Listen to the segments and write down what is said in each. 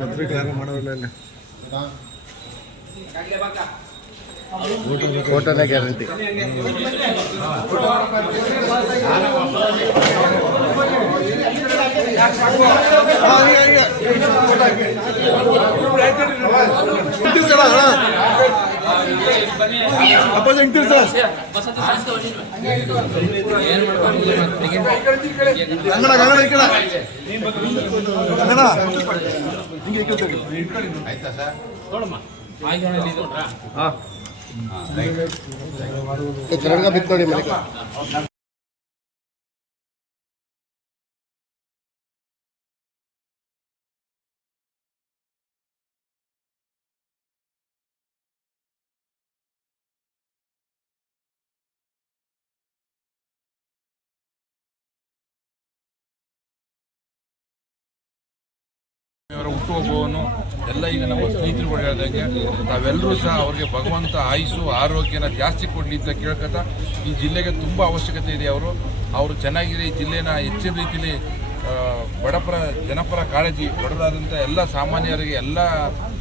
ಪತ್ರಿಕೆ ಮಾಡೋಲ್ಲ ಫೋಟೋನೇ ಗ್ಯಾರಂಟಿ. ಆಯ್ತಾ ಸರ್? ಕನ್ನಡ ಬಿತ್ಕೊಡಿ ಮನೆ. ಅವರ ಹುಟ್ಟುಹಬ್ಬವನ್ನು ಎಲ್ಲ ಈಗ ನಮ್ಮ ಸ್ನೇಹಿತರುಗಳು ಹೇಳಿದಂಗೆ ನಾವೆಲ್ಲರೂ ಸಹ ಅವ್ರಿಗೆ ಭಗವಂತ ಆಯುಸ್ಸು ಆರೋಗ್ಯನ ಜಾಸ್ತಿ ಕೊಡಲಿ ಅಂತ ಕೇಳ್ಕೊತಾ ಈ ಜಿಲ್ಲೆಗೆ ತುಂಬ ಅವಶ್ಯಕತೆ ಇದೆ. ಅವರು ಚೆನ್ನಾಗಿದೆ. ಈ ಜಿಲ್ಲೆನ ಹೆಚ್ಚಿನ ರೀತಿಯಲ್ಲಿ ಬಡಪರ ಜನಪರ ಕಾಳಜಿ ಬಡವರಾದಂಥ ಎಲ್ಲ ಸಾಮಾನ್ಯರಿಗೆ ಎಲ್ಲ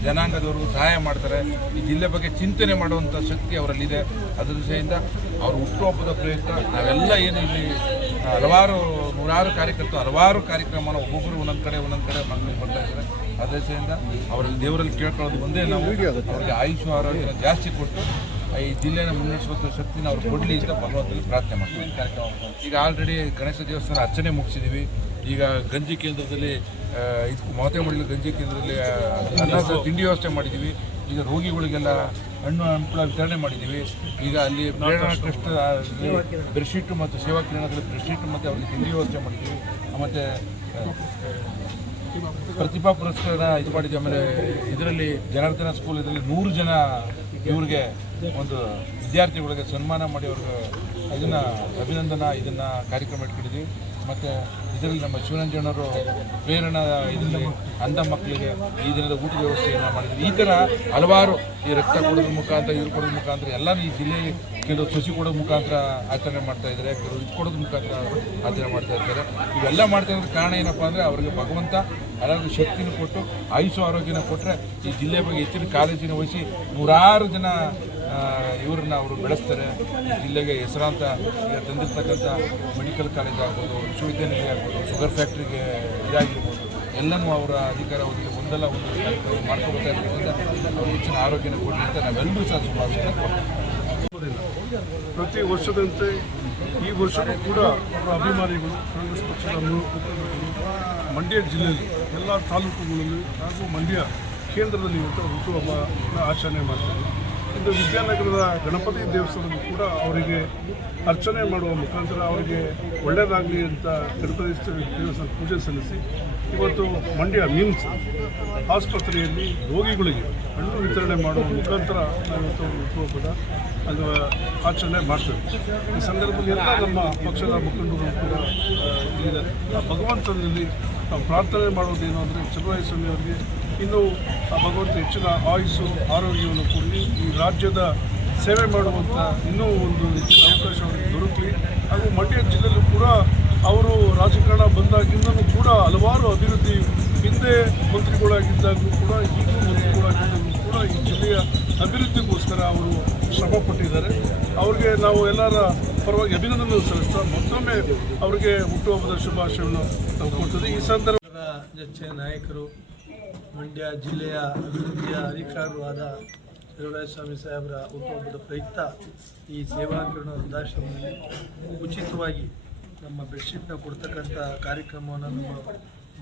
ಜನಾಂಗದವರು ಸಹಾಯ ಮಾಡ್ತಾರೆ. ಈ ಜಿಲ್ಲೆ ಬಗ್ಗೆ ಚಿಂತನೆ ಮಾಡುವಂಥ ಶಕ್ತಿ ಅವರಲ್ಲಿದೆ. ಅದರ ದೃಷ್ಟಿಯಿಂದ ಅವ್ರ ಹುಟ್ಟುಹಬ್ಬದ ಪ್ರಯುಕ್ತ ನಾವೆಲ್ಲ ಏನು ಇಲ್ಲಿ ನೂರಾರು ಕಾರ್ಯಕರ್ತರು ಹಲವಾರು ಕಾರ್ಯಕ್ರಮನ ಒಬ್ಬೊಬ್ಬರು ಒಂದೊಂದು ಕಡೆ ಮಂಗಳೂರು ಬರ್ತಾ ಇದ್ದಾರೆ. ಅದರ ದೃಷ್ಟಿಯಿಂದ ಅವರಲ್ಲಿ ದೇವರಲ್ಲಿ ಕೇಳ್ಕೊಳ್ಳೋದು ಒಂದೇ, ನಾವು ಅವರಿಗೆ ಆಯುಷು ಆರೋಗ್ಯ ಜಾಸ್ತಿ ಕೊಟ್ಟು ಈ ಜಿಲ್ಲೆನ ಮುನ್ನಡೆಸುವಂಥ ಶಕ್ತಿನ ಅವ್ರು ಕೊಡಲಿ ಅಂತ ಭಗವಂತನಲ್ಲಿ ಪ್ರಾರ್ಥನೆ ಮಾಡ್ತೀವಿ. ಈಗ ಆಲ್ರೆಡಿ ಗಣೇಶ ದೇವಸ್ಥಾನ ಅರ್ಚನೆ ಮುಗಿಸಿದ್ದೀವಿ. ಈಗ ಗಂಜಿ ಕೇಂದ್ರದಲ್ಲಿ ಮಮತೆ ಮಾಡಿದ ಗಂಜಿ ಕೇಂದ್ರದಲ್ಲಿ ತಿಂಡಿ ವ್ಯವಸ್ಥೆ ಮಾಡಿದ್ದೀವಿ. ಈಗ ರೋಗಿಗಳಿಗೆಲ್ಲ ಹಣ್ಣು ಹಂಪಲ ವಿತರಣೆ ಮಾಡಿದ್ದೀವಿ. ಈಗ ಅಲ್ಲಿ ಪ್ರೇರಣಾ ಟ್ರಸ್ಟ್ ಬೆಡ್ಶೀಟು ಮತ್ತು ಸೇವಾ ಕಿರಣದಲ್ಲಿ ಬೆಡ್ಶೀಟು ಮತ್ತು ಅವ್ರಿಗೆ ತಿಂಡಿ ವ್ಯವಸ್ಥೆ ಮಾಡಿದ್ದೀವಿ. ಮತ್ತು ಪ್ರತಿಭಾ ಪುರಸ್ಕಾರ ಇದು ಮಾಡಿದ್ದೀವಿ. ಆಮೇಲೆ ಇದರಲ್ಲಿ ಜನಾರ್ದನ ಸ್ಕೂಲ್ ಇದರಲ್ಲಿ 100 ಜನ ಇವ್ರಿಗೆ ಒಂದು ವಿದ್ಯಾರ್ಥಿಗಳಿಗೆ ಸನ್ಮಾನ ಮಾಡಿ ಅವ್ರಿಗೆ ಇದನ್ನು ಅಭಿನಂದನಾ ಕಾರ್ಯಕ್ರಮ ಇಟ್ಕೊಂಡಿದ್ದೀವಿ. ಮತ್ತು ಇದರಲ್ಲಿ ನಮ್ಮ ಶಿವರಂಜನವರು ಪ್ರೇರಣಾ ಇದರಲ್ಲಿ ಅಂಧ ಮಕ್ಕಳಿಗೆ ಈ ದಿನದ ಊಟದ ವ್ಯವಸ್ಥೆಯನ್ನು ಮಾಡಿದ್ದೀವಿ. ಈ ಥರ ಹಲವಾರು ಈ ರಕ್ತ ಕೊಡೋದ್ರ ಮುಖಾಂತರ ಇವ್ರು ಕೊಡೋದ್ರ ಮುಖಾಂತರ ಎಲ್ಲನೂ ಈ ಜಿಲ್ಲೆಯಲ್ಲಿ ಕೆಲವು ಸಸಿ ಕೊಡೋದ್ರ ಮುಖಾಂತರ ಆಚರಣೆ ಮಾಡ್ತಾಯಿದ್ದಾರೆ, ಕೆಲವರು ಇದು ಕೊಡೋದ್ರ ಮುಖಾಂತರ ಆಚರಣೆ ಮಾಡ್ತಾ ಇರ್ತಾರೆ. ಇವೆಲ್ಲ ಮಾಡ್ತಾ ಇರೋದ್ರ ಕಾರಣ ಏನಪ್ಪ ಅಂದರೆ ಅವರಿಗೆ ಭಗವಂತ ಎಲ್ಲರಿಗೂ ಶಕ್ತಿನ ಕೊಟ್ಟು ಆಯುಷು ಆರೋಗ್ಯನ ಕೊಟ್ಟರೆ ಈ ಜಿಲ್ಲೆ ಬಗ್ಗೆ ಹೆಚ್ಚಿನ ಕಾಳಜಿನ ವಹಿಸಿ ನೂರಾರು ಜನ ಇವ್ರನ್ನ ಅವರು ಬೆಳೆಸ್ತಾರೆ. ಜಿಲ್ಲೆಗೆ ಹೆಸರಾಂತ ಈಗ ತಂದಿರ್ತಕ್ಕಂಥ ಮೆಡಿಕಲ್ ಕಾಲೇಜ್ ಆಗ್ಬೋದು, ವಿಶ್ವವಿದ್ಯಾನಿಲಯ ಆಗ್ಬೋದು, ಶುಗರ್ ಫ್ಯಾಕ್ಟ್ರಿಗೆ ಇದಾಗಿರ್ಬೋದು, ಎಲ್ಲನೂ ಅವರ ಅಧಿಕಾರ ಅವರಿಗೆ ಒಂದಲ್ಲ ಒಂದು ಮಾಡ್ಕೊಳ್ತಾ ಇರೋದ್ರಿಂದ ಅವ್ರು ಹೆಚ್ಚಿನ ಆರೋಗ್ಯನ ಕೊಡಲಿ ಅಂತ ನಾವೆಲ್ಲರೂ ಸಹ ಶುಭಾಶಯ ಕೊಡ್ತೀವಿ. ಪ್ರತಿ ವರ್ಷದಂತೆ ಈ ವರ್ಷವೂ ಕೂಡ ಅವರ ಅಭಿಮಾನಿಗಳು ಕಾಂಗ್ರೆಸ್ ಪಕ್ಷದ ಮುಖಂಡರು ಮಂಡ್ಯ ಜಿಲ್ಲೆಯಲ್ಲಿ ಎಲ್ಲ ತಾಲೂಕುಗಳಲ್ಲಿ ಹಾಗೂ ಮಂಡ್ಯ ಕೇಂದ್ರದಲ್ಲಿ ಇವತ್ತು ಹುಟ್ಟುಹಬ್ಬನ ಆಚರಣೆ ಮಾಡ್ತಾರೆ. ಇಂದು ವಿದ್ಯಾನಗರದ ಗಣಪತಿ ದೇವಸ್ಥಾನದಲ್ಲೂ ಕೂಡ ಅವರಿಗೆ ಅರ್ಚನೆ ಮಾಡುವ ಮುಖಾಂತರ ಅವರಿಗೆ ಒಳ್ಳೆಯದಾಗಲಿ ಅಂತ ಗಣಪತಿ ದೇವಸ್ಥಾನ ಪೂಜೆ ಸಲ್ಲಿಸಿ ಇವತ್ತು ಮಂಡ್ಯ ಮಿಮ್ಸ್ ಆಸ್ಪತ್ರೆಯಲ್ಲಿ ರೋಗಿಗಳಿಗೆ ಹಣ್ಣು ವಿತರಣೆ ಮಾಡುವ ಮುಖಾಂತರ ನಾವಿವತ್ತು ಹುಟ್ಟುಹಬ್ಬದ ಆಚರಣೆ ಮಾಡ್ತೇವೆ. ಈ ಸಂದರ್ಭದಲ್ಲಿ ಎಲ್ಲ ನಮ್ಮ ಪಕ್ಷದ ಮುಖಂಡರು ಕೂಡ ಇದ್ದಾರೆ. ಭಗವಂತನಲ್ಲಿ ನಾವು ಪ್ರಾರ್ಥನೆ ಮಾಡೋದೇನು ಅಂದರೆ ಚಲುವರಾಯಸ್ವಾಮಿ ಅವರಿಗೆ ಇನ್ನೂ ಭಗವಂತ ಹೆಚ್ಚಿನ ಆಯುಸ್ಸು ಆರೋಗ್ಯವನ್ನು ಕೊಡಲಿ, ಈ ರಾಜ್ಯದ ಸೇವೆ ಮಾಡುವಂಥ ಇನ್ನೂ ಒಂದು ಹೆಚ್ಚಿನ ಅವಕಾಶ ಅವರಿಗೆ ದೊರಕಲಿ. ಹಾಗೂ ಮಂಡ್ಯ ಜಿಲ್ಲೆಯಲ್ಲೂ ಕೂಡ ಅವರು ರಾಜಕಾರಣ ಬಂದಾಗಿಂದಲೂ ಕೂಡ ಹಲವಾರು ಅಭಿವೃದ್ಧಿ, ಹಿಂದೆ ಮಂತ್ರಿಗಳಾಗಿದ್ದಾಗಲೂ ಕೂಡ ಈಗಲೂ ಮಂತ್ರಿಗಳಾಗಿದ್ದಾಗಲೂ ಕೂಡ ಈ ಜಿಲ್ಲೆಯ ಅಭಿವೃದ್ಧಿಗೋಸ್ಕರ ಅವರು ಶ್ರಮಪಟ್ಟಿದ್ದಾರೆ. ಅವ್ರಿಗೆ ನಾವು ಎಲ್ಲರ ಪರವಾಗಿ ಅಭಿನಂದನೆ ಸಲ್ಲಿಸ್ತಾ ಮತ್ತೊಮ್ಮೆ ಅವರಿಗೆ ಹುಟ್ಟುಹಬ್ಬದ ಶುಭಾಶಯವನ್ನು ನಾವು ಕೊಡ್ತದೆ. ಈ ಸಂದರ್ಭದ ಜೊತೆ ನಾಯಕರು, ಮಂಡ್ಯ ಜಿಲ್ಲೆಯ ಅಭಿವೃದ್ಧಿಯ ಅಧಿಕಾರಿಗಳು ಆದ ಚಲುವರಾಯಸ್ವಾಮಿ ಸಾಹೇಬರ ಹುಟ್ಟುಹಬ್ಬದ ಪ್ರಯುಕ್ತ ಈ ಸೇವಾಕಿರಣ ವೃದ್ಧಾಶ್ರಮದಲ್ಲಿ ಉಚಿತವಾಗಿ ನಮ್ಮ ಬೆಡ್ಶೀಟ್ನ ಕೊಡ್ತಕ್ಕಂಥ ಕಾರ್ಯಕ್ರಮವನ್ನು ನಮ್ಮ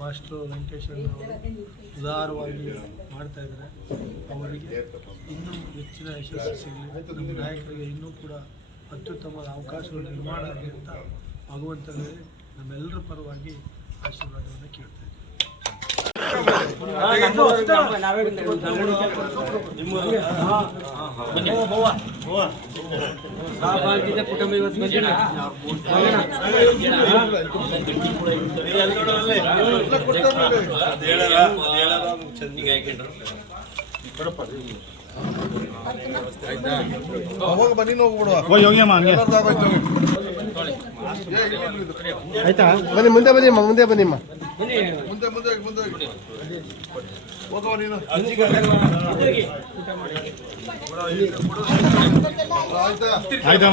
ಮಾಸ್ಟ್ರು ವೆಂಕಟೇಶ್ವರನವರು ಉದಾರವಾಗಿ ಮಾಡ್ತಾಯಿದ್ದಾರೆ. ಅವರಿಗೆ ಇನ್ನೂ ಹೆಚ್ಚಿನ ಯಶಸ್ಸು ಸಿಗಲಿ, ನಮ್ಮ ನಾಯಕರಿಗೆ ಇನ್ನೂ ಕೂಡ ಅತ್ಯುತ್ತಮವಾದ ಅವಕಾಶಗಳು ನಿರ್ಮಾಣ ಆಗಲಿ ಅಂತ ಭಗವಂತನಲ್ಲಿ ನಮ್ಮೆಲ್ಲರ ಪರವಾಗಿ ಆಶೀರ್ವಾದವನ್ನು ಕೇಳ್ತಾ ಇದ್ದೀವಿ. ಕುಟುಂಬ ಇವತ್ತು ಬಂದಿನ ಹೋಗಿ ಬನ್ನಿ ಹೋಗ್ಬಿಡುವ. ಆಯ್ತಾ ಬನ್ನಿ ಮುಂದೆ ಬನ್ನಿಮ್ಮ ಮುಂದೆ ಬನ್ನಿಮ್ಮ ಆಯ್ತಾ